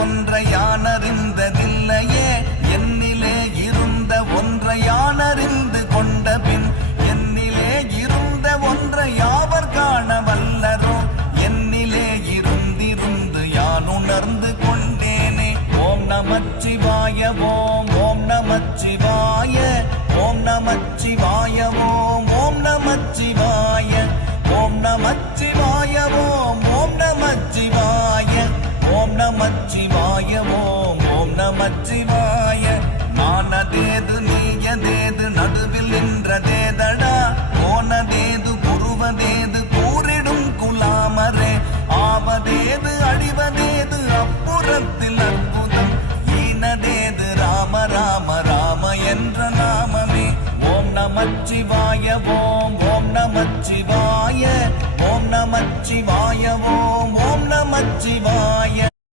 ஒன்றை யானறிந்ததில்லையே என்னிலே இருந்த ஒன்றை யானறிந்து கொண்ட பின் என்னிலே இருந்த ஒன்றை யாவர் காண வல்லரோ என்னிலே இருந்திருந்து யான் உணர்ந்து கொண்டேனே. ஓம் நமச்சிவாய ஓம் ஓம் நமச்சிவாய ஓம் நமச்சிவாய ஓம் ஓம் நமச்சிவாய ஓம் நமச்சிவாய ஓம் ஓம் நமச்சிவாய ஓம் நமச்சிவாய ஓம் ஓம் நமச்சிவாய. நானதேது நீயதேது நடுவில் நின்றதேதடா போனதேது புருவதேது கூறிடும் குலாமரே ஆவதேது அழிவதேது அப்புறத்தில் அற்புதம் ஈனதேது ராம ராம ராம என்ற நாமமே. ஓம் நமச்சிவாய ஓம் ஓம் நமச்சிவாய ஓம் நமச்சிவாய ஓம் ஓம் நமச்சிவாய